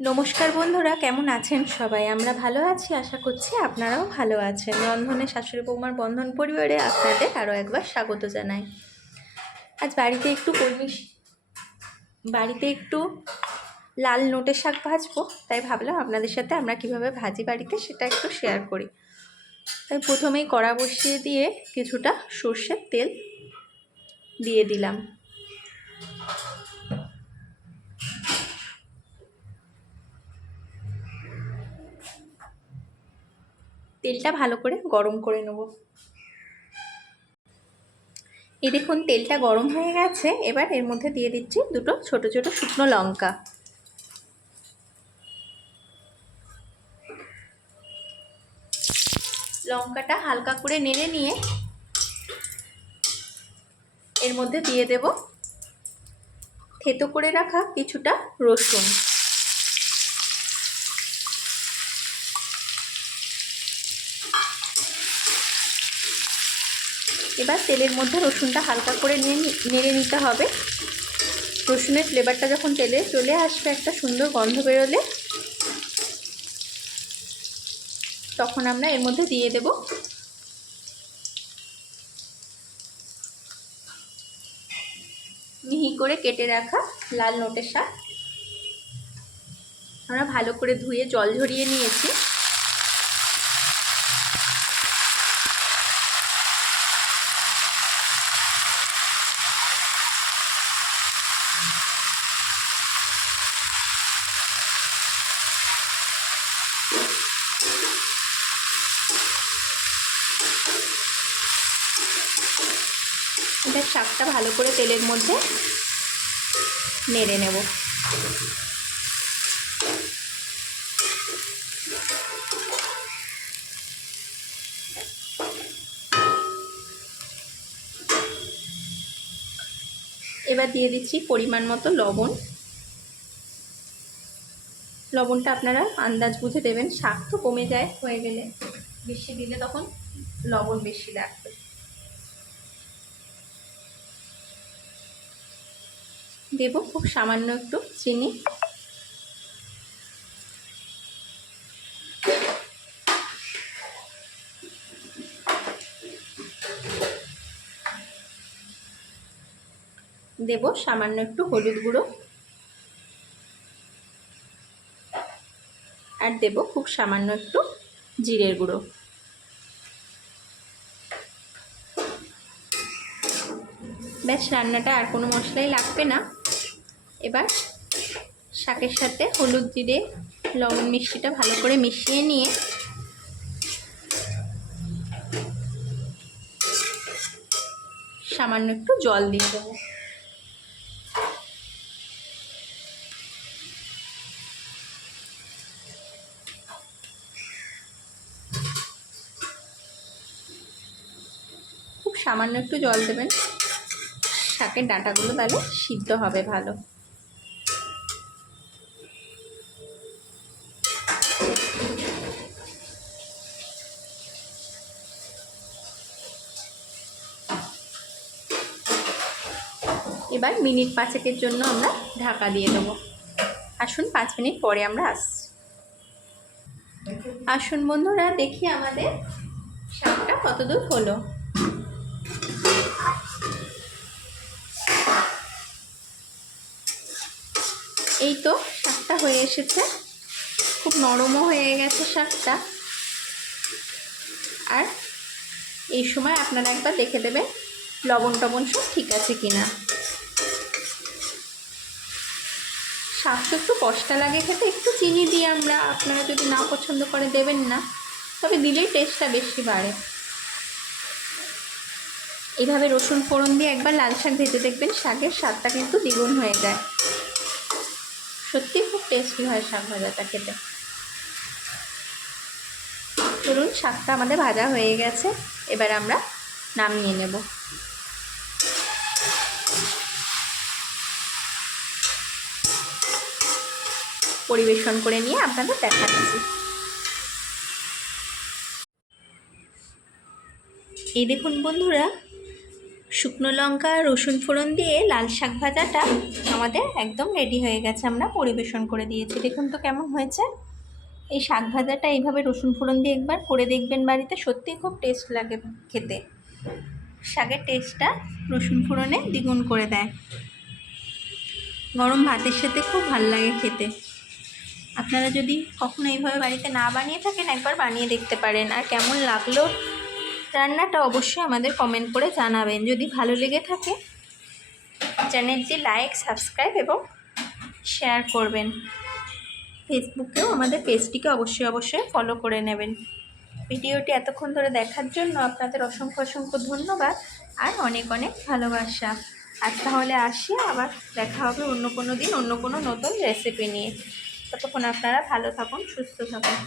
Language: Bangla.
নমস্কার বন্ধুরা, কেমন আছেন সবাই? আমরা ভালো আছি, আশা করছি আপনারাও ভালো আছেন। রন্ধনে শাশুড়ি বৌমার বন্ধন পরিবারে আপনাদের আরও একবার স্বাগত জানাই। আজ বাড়িতে একটু লাল নোটে শাক ভাজবো, তাই ভাবলাম আপনাদের সাথে আমরা কিভাবে ভাজি বাড়িতে সেটা একটু শেয়ার করি। তাই প্রথমেই কড়া বসিয়ে দিয়ে কিছুটা সর্ষের তেল দিয়ে দিলাম। তেলটা ভালো করে গরম করে নেব। এই দেখুন তেলটা গরম হয়ে গেছে। এবার এর মধ্যে দিয়ে দিচ্ছি দুটো ছোট ছোট শুকনো লঙ্কা। লঙ্কাটা হালকা করে নেড়ে নিয়ে এর মধ্যে দিয়ে দেব থেতো করে রাখা কিছুটা রসুন। এবার তেলের মধ্যে রসুনটা হালকা করে নেড়ে নিতে হবে। রসুনের ফ্লেভারটা যখন তেলে চলে আসবে, একটা সুন্দর গন্ধ বেরোলে, তখন আমরা এর মধ্যে দিয়ে দেব মিহি করে কেটে রাখা লাল নোটের শাক। আমরা ভালো করে ধুয়ে জল ঝরিয়ে নিয়েছি। এবার শাকটা ভালো করে তেলের মধ্যে নেড়ে নেব। এবার দিয়ে দিচ্ছি পরিমাণ মতো লবণ। লবণটা আপনারা আন্দাজ বুঝে দেবেন, শাক তো কমে যায় হয়ে গেলে, বেশি দিলে তখন লবণ বেশি লাগবে। দেব খুব সামান্য একটু চিনি। দেব সামান্য একটু হলুদ গুঁড়ো, আর দেব খুব সামান্য একটু জিরের গুঁড়ো। ব্যাস, রান্নাটা আর কোনো মশলাই লাগবে না। এবার শাকের সাথে হলুদ, জিরে, লবণ মিষ্টিটা ভালো করে মিশিয়ে নিয়ে সামান্য একটু জল দিয়ে দেবো। খুব সামান্য একটু জল দেবেন, শাকের ডাঁটাগুলো তাহলে সিদ্ধ হবে ভালো। এবার মিনিট 5-এর জন্য আমরা ঢাকা দিয়ে দেবো। আসুন 5 মিনিট পরে আমরা আসছি। আসুন বন্ধুরা, দেখি আমাদের শাকটা কতদূর হলো। এই তো শাকটা হয়ে এসেছে, খুব নরমও হয়ে গেছে শাকটা। আর এই সময় আপনারা একবার দেখে দেবেন লবণ টবণ সব ঠিক আছে কিনা। শাক তো একটু কষ্টা লাগে খেতে, একটু চিনি দিয়ে আমরা, আপনারা যদি না পছন্দ করে দেবেন না, তবে দিলেই টেস্টটা বেশি বাড়ে। এইভাবে রসুন ফোড়ন দিয়ে একবার লাল শাক ভেজে দেখবেন, শাকের স্বাদটা কিন্তু দ্বিগুণ হয়ে যায়। সত্যি খুব টেস্টি হয় শাক ভাজাটা খেতে। চলুন, শাকটা আমাদের ভাজা হয়ে গেছে, এবার আমরা নামিয়ে নেব। পরিবেশন করে নিয়ে আপনাদের দেখাচ্ছি। এই দেখুন বন্ধুরা, শুকনো লঙ্কা রসুন ফোড়ন দিয়ে লাল শাক ভাজাটা আমাদের একদম রেডি হয়ে গেছে, আমরা পরিবেশন করে দিয়েছি। দেখুন তো কেমন হয়েছে। এই শাক ভাজাটা এইভাবে রসুন ফোড়ন দিয়ে একবার করে দেখবেন বাড়িতে, সত্যিই খুব টেস্ট লাগে খেতে। শাকের টেস্টটা রসুন ফোড়নে দ্বিগুণ করে দেয়। গরম ভাতের সাথে খুব ভালো লাগে খেতে। আপনারা যদি কখনো এইভাবে বাড়িতে না বানিয়ে থাকেন, একবার বানিয়ে দেখতে পারেন। আর কেমন লাগলো রান্নাটা অবশ্যই আমাদের কমেন্ট করে জানাবেন। যদি ভালো লেগে থাকে চ্যানেলটি লাইক, সাবস্ক্রাইব এবং শেয়ার করবেন। ফেসবুকেও আমাদের পেজটিকে অবশ্যই ফলো করে নেবেন। ভিডিওটি এতক্ষণ ধরে দেখার জন্য আপনাদের অসংখ্য ধন্যবাদ আর অনেক ভালোবাসা। আর তাহলে আসি, আবার দেখা হবে অন্য কোনো দিন অন্য কোনো নতুন রেসিপি নিয়ে। ততক্ষণ আপনারা ভালো থাকুন, সুস্থ থাকুন।